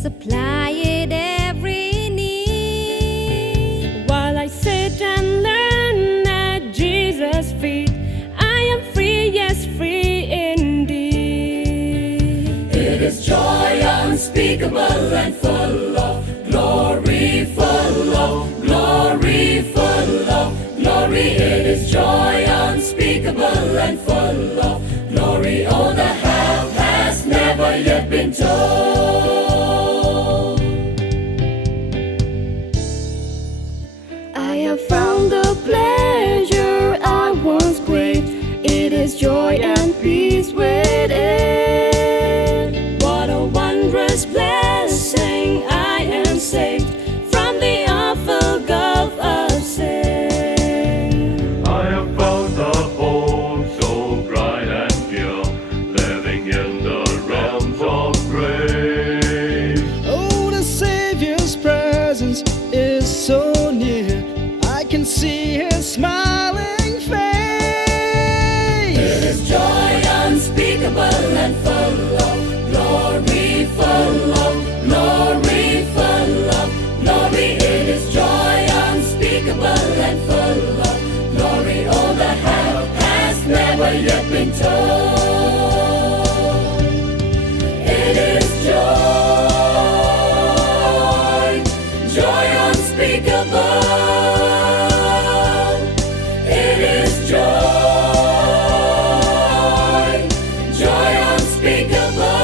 supplied every need. While I sit and learn at Jesus' feet, I am free, yes, free indeed. It is joy unspeakable and full of glory, full of glory, full of glory. It is joy unspeakable and full of glory. Oh, the half has never yet been told. I have found the pleasure I once craved. It is joy and peace within. What a wondrous blessing! I am saved from the awful gulf of sin. I have found a home so bright and pure, living in the realms of grace. Oh, the Savior's presence is so near. I can see His smiling face. It is joy unspeakable and full of glory, full of glory, full of glory. It is joy unspeakable and full of glory. Oh, the half has never yet been told. It is joy, joy unspeakable. It is joy, joy unspeakable.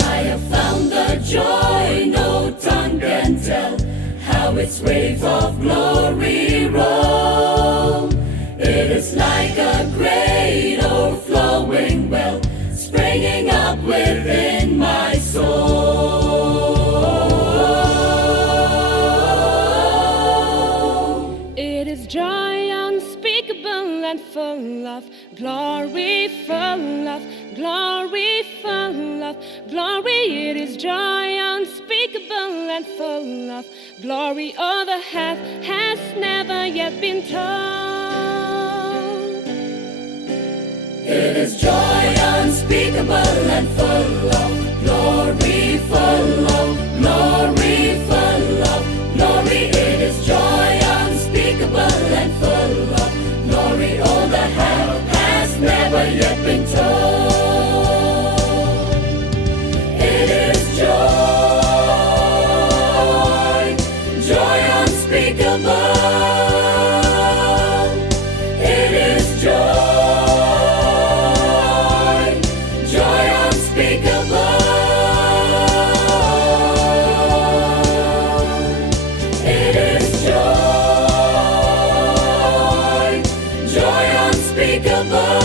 I have found the joy no tongue can tell, how its waves of glory roll. It is like a great overflowing well, springing up within my soul. It is joy unspeakable and full of glory, full of glory, full of glory. It is joy unspeakable and full of glory. Oh, the half has never yet been told. It is joy unspeakable and full of glory, full of glory, full of glory. It is joy unspeakable and full of glory. Oh, the half has never yet been told. It is joy, joy unspeakable. It is joy, joy unspeakable. It is joy, joy unspeakable.